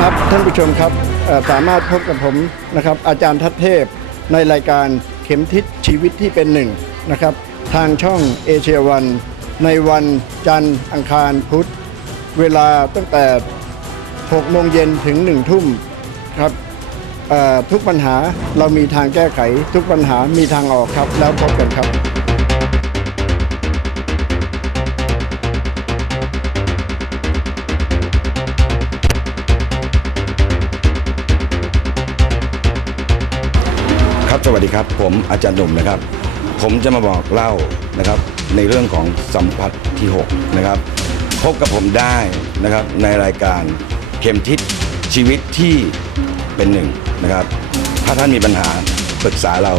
ครับท่านผู้ชมครับสามารถพบกับผมนะครับอาจารย์ทัศเทพ ในรายการเข็มทิศชีวิตที่เป็นหนึ่งนะครับทางช่องเอเชียวัน ในวันจันทร์อังคารพุธ เวลาตั้งแต่ 6 โมงเย็นถึง 1 ทุ่มครับทุกปัญหาเรามีทางแก้ไข ทุกปัญหามีทางออกครับแล้วพบกันครับ ครับสวัสดีครับ ผมอาจารย์หนุ่มนะครับ ผมจะมาบอกเล่านะครับในเรื่องของสัมผัสที่6นะครับพบกับผมได้นะครับในรายการเข็มทิศชีวิตที่เป็นหนึ่งนะครับ ถ้าท่านมีปัญหาปรึกษาเรา